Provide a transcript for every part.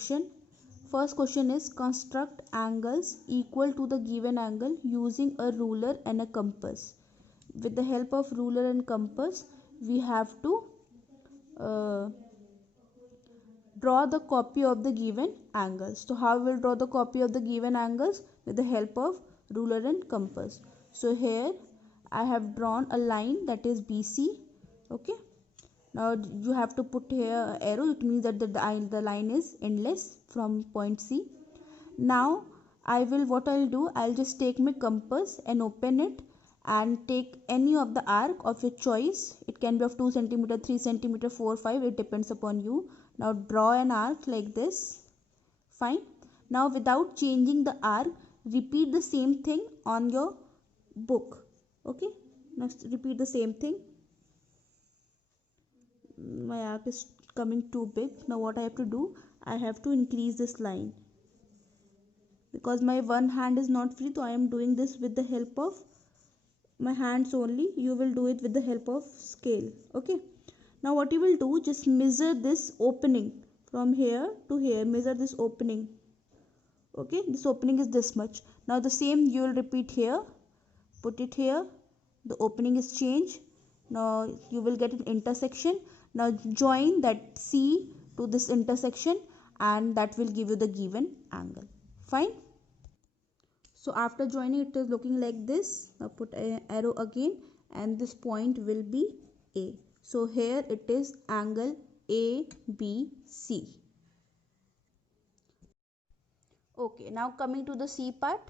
construction. First question is construct angles equal to the given angle using a ruler and a compass. With the help of ruler and compass, we have to draw the copy of the given angles. So how we will draw the copy of the given angles? With the help of ruler and compass. So here I have drawn a line that is BC. Okay. Now you have to put here arrow. It means that the line is endless from point C. Now what I'll do, I'll just take my compass and open it and take any of the arc of your choice. It can be of 2 centimeter, 3 centimeter, 4, 5. It depends upon you. Now draw an arc like this. Fine. Now without changing the arc, repeat the same thing on your book. Okay. Now repeat the same thing. My arc is coming too big. Now what I have to do, I have to increase this line. Because my one hand is not free, so I am doing this with the help of my hands only. You will do it with the help of scale. Okay. Now what you will do, just measure this opening from here to here. Measure this opening. Okay, this opening is this much. Now the same you will repeat here. Put it here. The opening is changed. Now you will get an intersection. Now join that C to this intersection and that will give you the given angle. Fine. So after joining, it is looking like this. Now put an arrow again and this point will be A. So here it is angle ABC. Okay, now coming to the C part.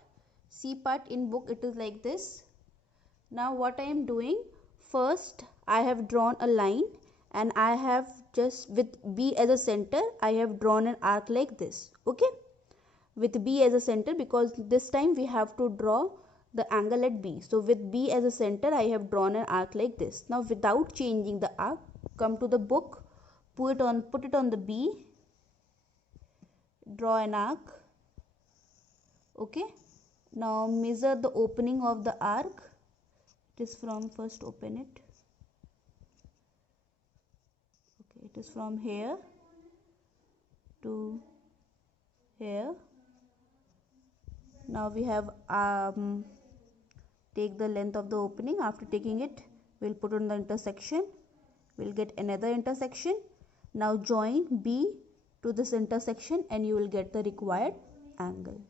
C part in book it is like this. Now what I am doing, first I have drawn a line and I have just with B as a center, I have drawn an arc like this. Okay, with B as a center, because this time we have to draw the angle at B. So with B as a center, I have drawn an arc like this. Now without changing the arc, come to the book, put it on the B, draw an arc. Okay. Now measure the opening of the arc. It is from, first open it. Okay, it is from here to here. Now we have take the length of the opening. After taking it, we'll put on the intersection. We'll get another intersection. Now join B to this intersection and you will get the required angle.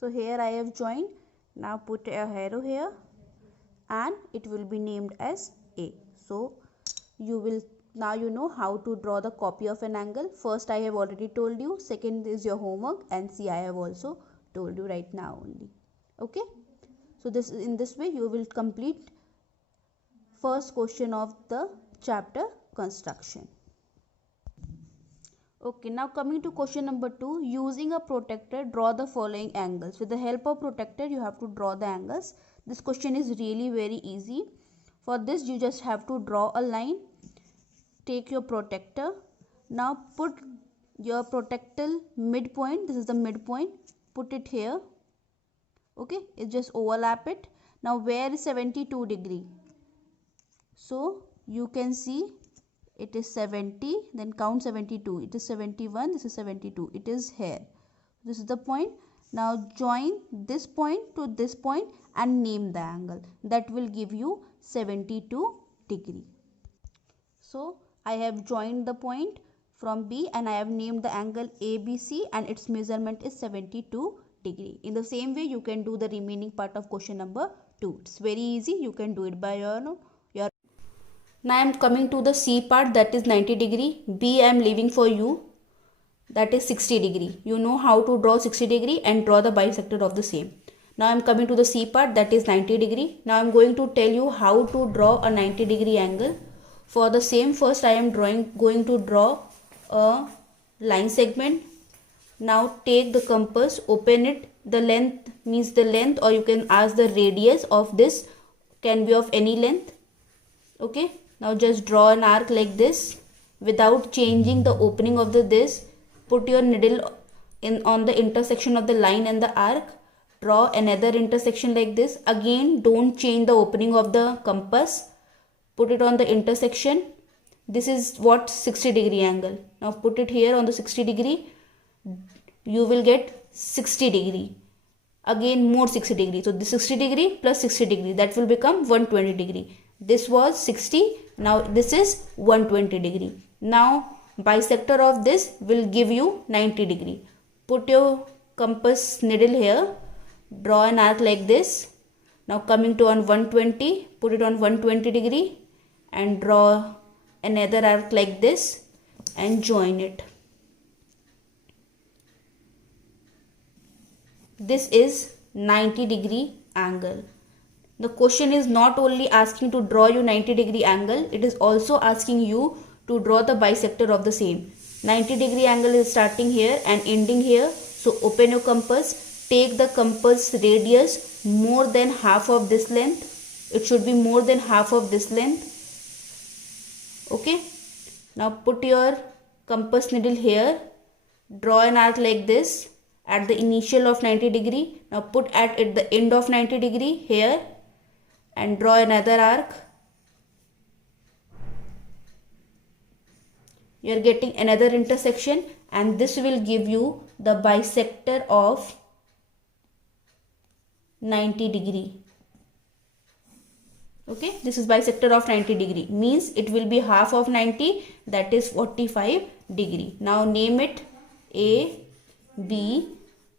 So here I have joined. Now put a arrow here and it will be named as A. So now you know how to draw the copy of an angle. First I have already told you. Second is your homework, and C I have also told you right now only. Okay. So in this way you will complete first question of the chapter construction. Okay, now coming to question number 2, using a protractor, draw the following angles. With the help of protractor, you have to draw the angles. This question is really very easy. For this, you just have to draw a line. Take your protractor. Now put your protractor midpoint. This is the midpoint. Put it here. Okay, it just overlap it. Now where is 72 degree? So you can see it is 70, then count 72. It is 71, this is 72. It is here. This is the point. Now join this point to this point and name the angle. That will give you 72 degree. So I have joined the point from B and I have named the angle ABC and its measurement is 72 degree. In the same way, you can do the remaining part of question number 2. It's very easy. You can do it by your own. Now I am coming to the C part, that is 90 degree. B I am leaving for you, that is 60 degree. You know how to draw 60 degree and draw the bisector of the same. Now I am coming to the C part, that is 90 degree. Now I am going to tell you how to draw a 90 degree angle. For the same, first I am going to draw a line segment. Now take the compass, open it. The length means the length, or you can ask the radius of this, can be of any length. Okay. Now just draw an arc like this without changing the opening of this. Put your needle on the intersection of the line and the arc. Draw another intersection like this. Again, don't change the opening of the compass. Put it on the intersection. This is what 60 degree angle. Now put it here on the 60 degree. you will get 60 degree. Again more 60 degree. So this 60 degree plus 60 degree, that will become 120 degree. This was 60. Now this is 120 degree. Now bisector of this will give you 90 degree. Put your compass needle here. Draw an arc like this. Now coming to on 120, put it on 120 degree and draw another arc like this and join it. This is 90 degree angle. The question is not only asking to draw you 90 degree angle, it is also asking you to draw the bisector of the same. 90 degree angle is starting here and ending here. So open your compass, take the compass radius more than half of this length. It should be more than half of this length. Okay. Now put your compass needle here. Draw an arc like this at the initial of 90 degree. Now put at the end of 90 degree here and draw another arc. You are getting another intersection and this will give you the bisector of 90 degree. Okay, this is bisector of 90 degree, means it will be half of 90, that is 45 degree. Now name it A, B,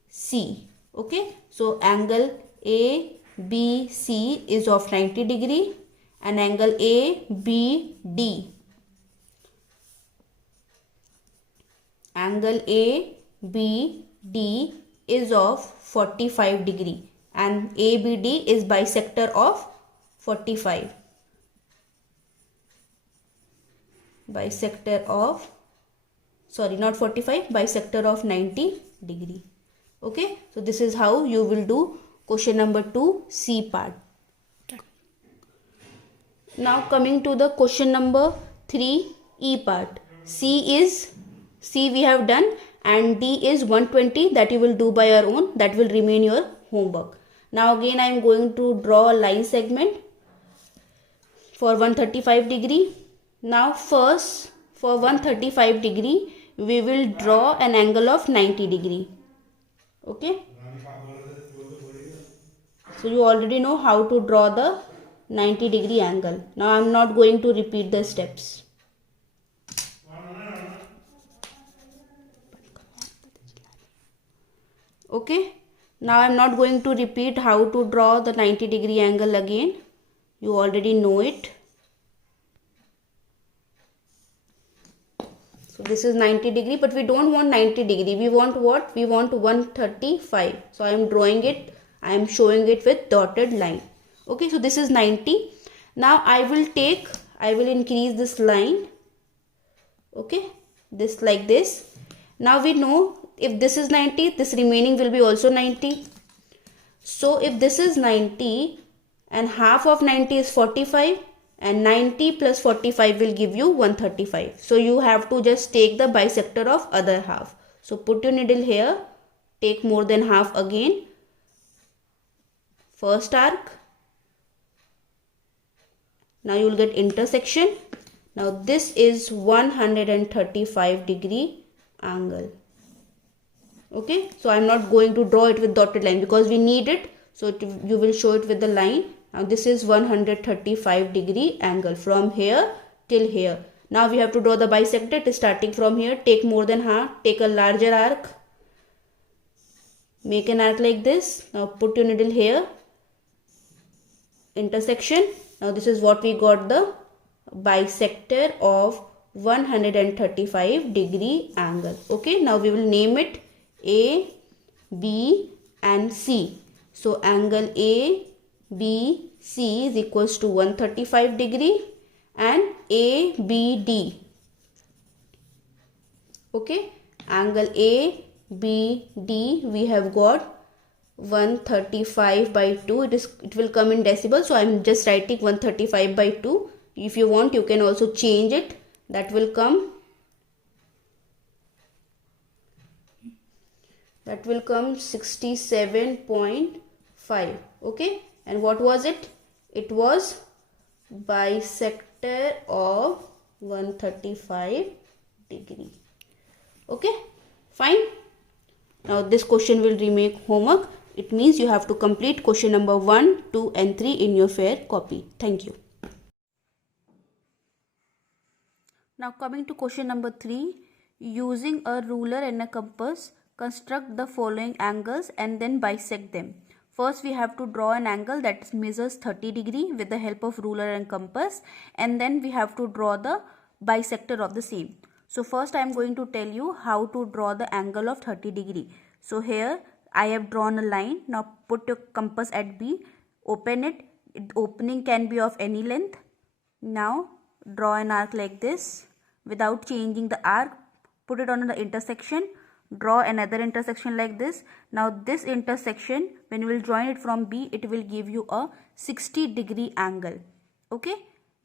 C. Okay, so angle A, B, C is of 90 degree and angle A, B, D. Angle A, B, D is of 45 degree and ABD is bisector of 45. Bisector of, sorry, not 45, bisector of 90 degree. Okay, so this is how you will do question number 2, C part. Now coming to the question number 3, E part. C we have done and D is 120, that you will do by your own, that will remain your homework. Now again I am going to draw a line segment for 135 degree. Now first for 135 degree we will draw an angle of 90 degree. Okay, so you already know how to draw the 90 degree angle. Now I am not going to repeat the steps. Okay, now I am not going to repeat how to draw the 90 degree angle again. You already know it. So this is 90 degree, but we don't want 90 degree. We want what? We want 135. So I am drawing it. I am showing it with dotted line. Okay, so this is 90. Now I will increase this line. Okay, this like this. Now we know if this is 90, this remaining will be also 90. So if this is 90 and half of 90 is 45 and 90 plus 45 will give you 135. So you have to just take the bisector of other half. So put your needle here, take more than half again. First arc. Now you will get intersection. Now this is 135 degree angle. Okay, so I am not going to draw it with dotted line because we need it. So you will show it with the line. Now this is 135 degree angle from here till here. Now we have to draw the bisector. It is starting from here. Take more than half. Take a larger arc. Make an arc like this. Now put your needle here. Intersection. Now this is what we got, the bisector of 135 degree angle. Okay, now we will name it A, B and C. So angle A, B, C is equals to 135 degree and ABD. Okay, angle ABD we have got 135 by 2. It will come in decibel, so I am just writing 135 by 2. If you want, you can also change it. That will come 67.5. Okay, and what was it? It was bisector of 135 degree. Okay, fine. Now this question will remain homework. It means you have to complete question number 1, 2 and 3 in your fair copy. Thank you. Now coming to question number 3, using a ruler and a compass, construct the following angles and then bisect them. First we have to draw an angle that measures 30 degree with the help of ruler and compass, and then we have to draw the bisector of the same. So first I am going to tell you how to draw the angle of 30 degree. So here I have drawn a line. Now put your compass at B, open it. Opening can be of any length. Now draw an arc like this. Without changing the arc, put it on the intersection. Draw another intersection like this. Now this intersection, when you will join it from B, it will give you a 60 degree angle. Okay,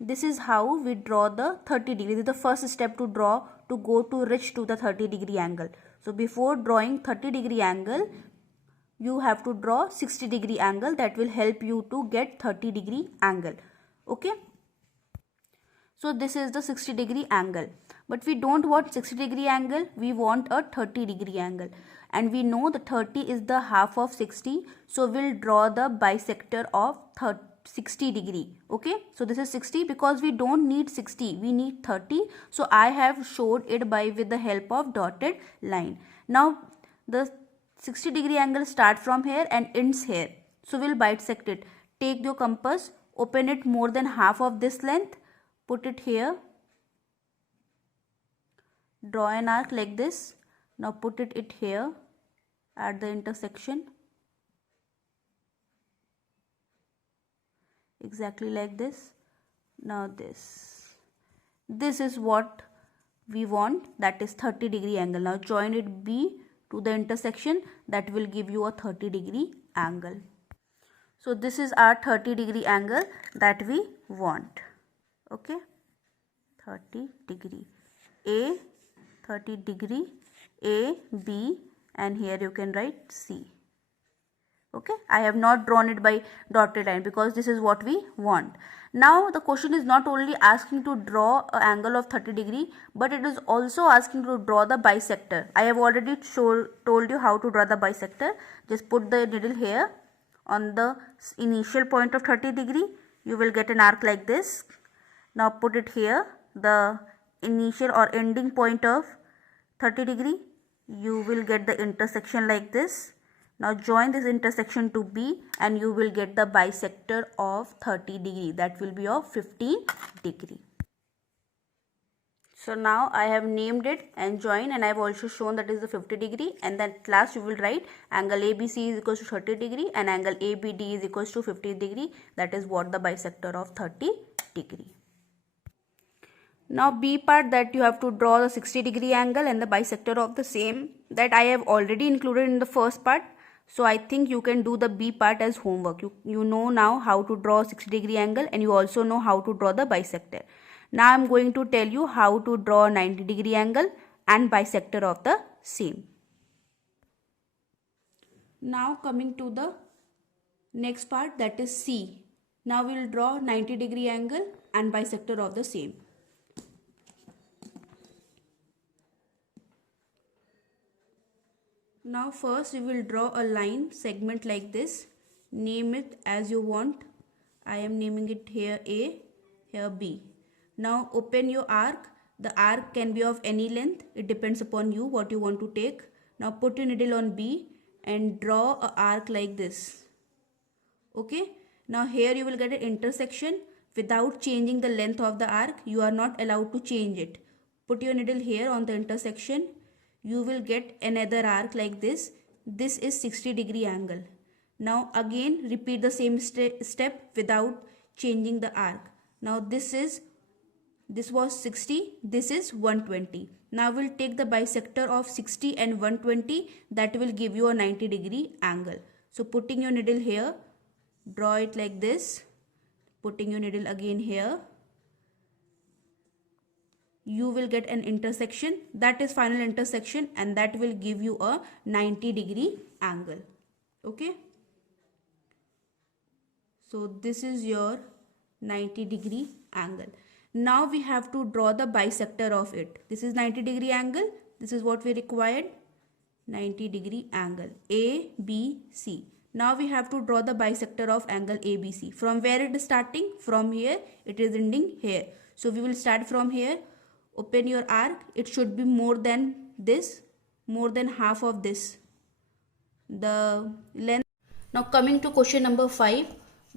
this is how we draw the 30 degree. This is the first step to draw to go to reach to the 30 degree angle. So before drawing 30 degree angle, you have to draw 60 degree angle. That will help you to get 30 degree angle. Okay, so this is the 60 degree angle, but we don't want 60 degree angle, we want a 30 degree angle, and we know the 30 is the half of 60, so we'll draw the bisector of 60 degree. Okay, so this is 60 because we don't need 60, we need 30, so I have showed it by with the help of dotted line. Now the 60 degree angle start from here and ends here, so we'll bisect it. Take your compass, open it more than half of this length, put it here, draw an arc like this. Now put it here at the intersection, exactly like this. Now this is what we want, that is 30 degree angle. Now join it B to the intersection, that will give you a 30 degree angle. So this is our 30 degree angle that we want. Okay, 30 degree A, 30 degree A, B, and here you can write C. Okay, I have not drawn it by dotted line because this is what we want. Now the question is not only asking to draw an angle of 30 degree, but it is also asking to draw the bisector. I have already told you how to draw the bisector. Just put the needle here on the initial point of 30 degree. You will get an arc like this. Now put it here, the initial or ending point of 30 degree. You will get the intersection like this. Now join this intersection to B and you will get the bisector of 30 degree, that will be of 15 degree. So now I have named it and join, and I have also shown that is the 50 degree, and then last you will write angle ABC is equals to 30 degree and angle ABD is equals to 50 degree. That is what the bisector of 30 degree. Now B part, that you have to draw the 60 degree angle and the bisector of the same, that I have already included in the first part. So I think you can do the B part as homework. You know now how to draw 60 degree angle and you also know how to draw the bisector. Now I am going to tell you how to draw 90 degree angle and bisector of the same. Now coming to the next part, that is C. Now we will draw 90 degree angle and bisector of the same. Now first we will draw a line segment like this. Name it as you want. I am naming it here A, here B. Now open your arc. The arc can be of any length. It depends upon you what you want to take. Now put your needle on B and draw a arc like this. Okay. Now here you will get an intersection. Without changing the length of the arc, you are not allowed to change it. Put your needle here on the intersection. You will get another arc like this. This is 60 degree angle. Now again repeat the same step without changing the arc. Now this was 60, this is 120. Now we'll take the bisector of 60 and 120, that will give you a 90 degree angle. So putting your needle here, draw it like this. Putting your needle again here, you will get an intersection, that is final intersection, and that will give you a 90 degree angle. Okay, so this is your 90 degree angle. Now we have to draw the bisector of it. This is 90 degree angle, this is what we required. 90-degree angle ABC. Now we have to draw the bisector of angle ABC. From where it is starting? From here. It is ending here. So we will start from here. Open your arc. It should be more than this, more than half of this, the length. Now coming to question number 5.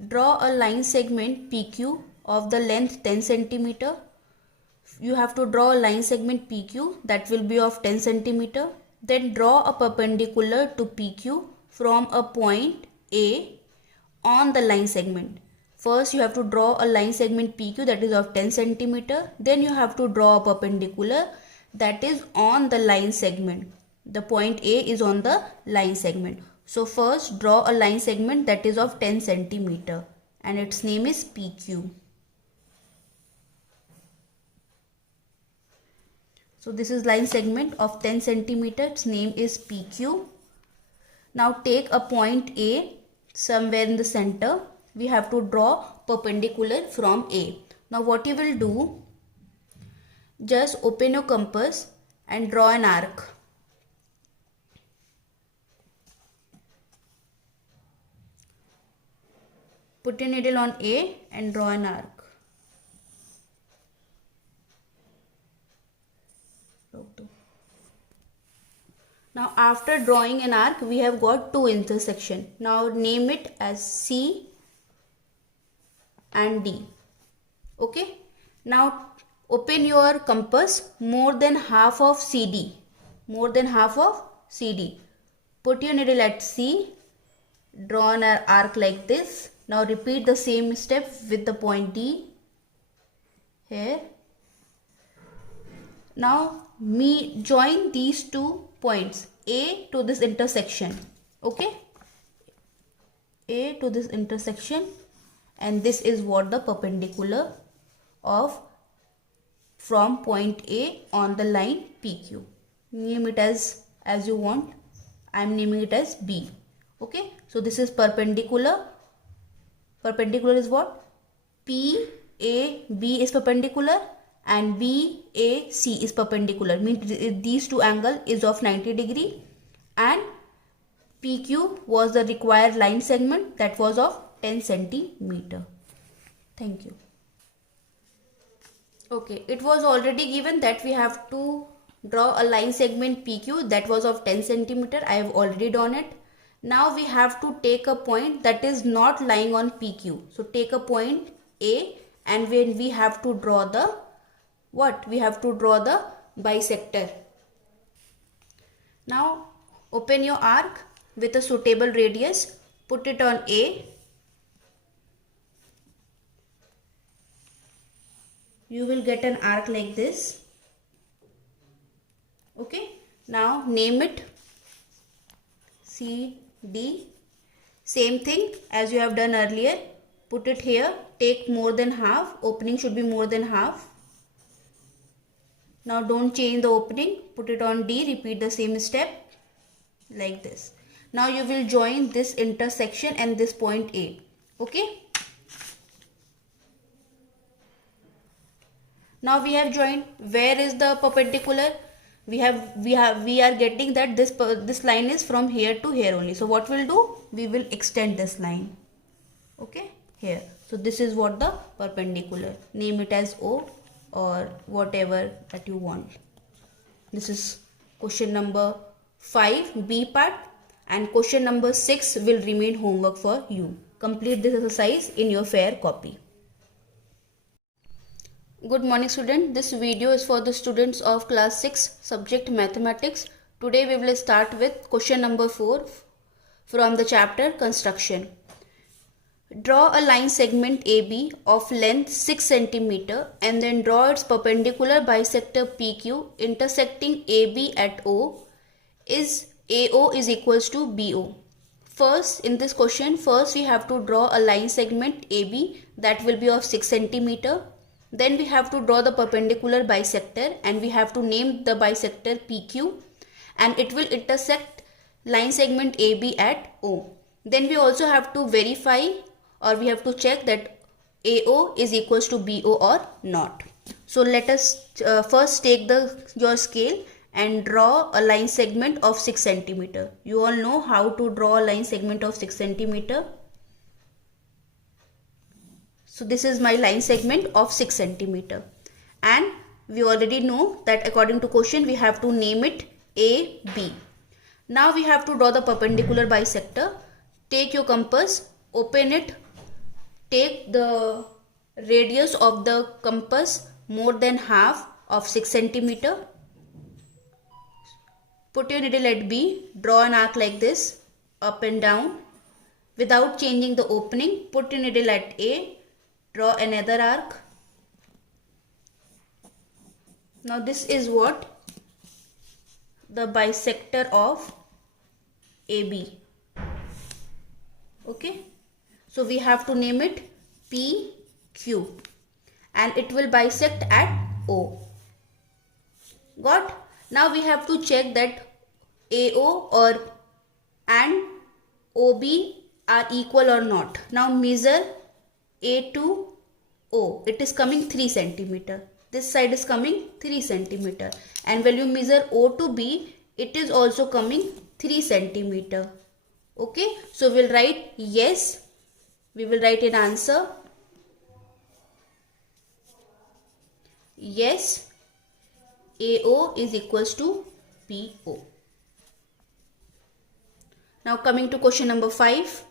Draw a line segment PQ of the length 10 centimeter. You have to draw a line segment PQ that will be of 10 centimeter. Then draw a perpendicular to PQ from a point A on the line segment. First you have to draw a line segment PQ that is of 10 centimeter. Then you have to draw a perpendicular that is on the line segment. The point A is on the line segment. So first draw a line segment that is of 10 centimeter and its name is PQ. So this is line segment of 10 centimeter. Its name is PQ. Now take a point A somewhere in the center. We have to draw perpendicular from A. Now what you will do, just open your compass and draw an arc. Put your needle on A and draw an arc. Now after drawing an arc, we have got two intersections. Now name it as C and D. Okay. Now open your compass more than half of CD. More than half of CD. Put your needle at C. Draw an arc like this. Now repeat the same step with the point D. Here. Now join these 2 points A to this intersection. Okay. A to this intersection, and this is what the perpendicular of from point A on the line PQ. Name it as you want. I am naming it as B. Okay. So this is perpendicular. Perpendicular is what? PAB is perpendicular and BAC is perpendicular. Means these two angles is of 90 degree and PQ was the required line segment that was of 10 centimeter. Thank you. Okay, it was already given that we have to draw a line segment PQ that was of 10 centimeter. I have already done it. Now we have to take a point that is not lying on PQ. So take a point A and when we have to draw the what? We have to draw the bisector. Now open your arc with a suitable radius. Put it on A. You will get an arc like this. Okay. Now name it CD. Same thing as you have done earlier. Put it here. Take more than half. Opening should be more than half. Now don't change the opening. Put it on D. Repeat the same step like this. Now you will join this intersection and this point A. Okay. Now we have joined. Where is the perpendicular? We are getting that this line is from here to here only. So what we'll do? We will extend this line. Okay. Here. So this is what the perpendicular. Name it as O or whatever that you want. This is question number 5 B part, and question number 6 will remain homework for you. Complete this exercise in your fair copy. Good morning student. This video is for the students of class 6 subject mathematics. Today we will start with question number 4 from the chapter construction. Draw a line segment AB of length 6 cm and then draw its perpendicular bisector PQ intersecting AB at O is AO is equals to BO. First, in this question, we have to draw a line segment AB that will be of 6 cm. Then we have to draw the perpendicular bisector and we have to name the bisector PQ and it will intersect line segment AB at O. Then we also have to verify or we have to check that AO is equals to BO or not. So let us first take your scale and draw a line segment of 6 centimeter. You all know how to draw a line segment of 6 centimeter. So this is my line segment of 6 centimeter, and we already know that according to question we have to name it AB. Now we have to draw the perpendicular bisector. Take your compass, open it, take the radius of the compass more than half of 6 centimeter. Put your needle at B, draw an arc like this, up and down. Without changing the opening, put your needle at A, draw another arc. Now this is what the bisector of AB. Okay, so we have to name it PQ, and it will bisect at O. Got? Now we have to check that AO and OB are equal or not. Now measure A to O. It is coming 3 centimeter. This side is coming 3 centimeter. And when you measure O to B, it is also coming 3 centimeter. Okay. So we'll write yes. We will write an answer. Yes. AO is equals to PO. Now coming to question number 5.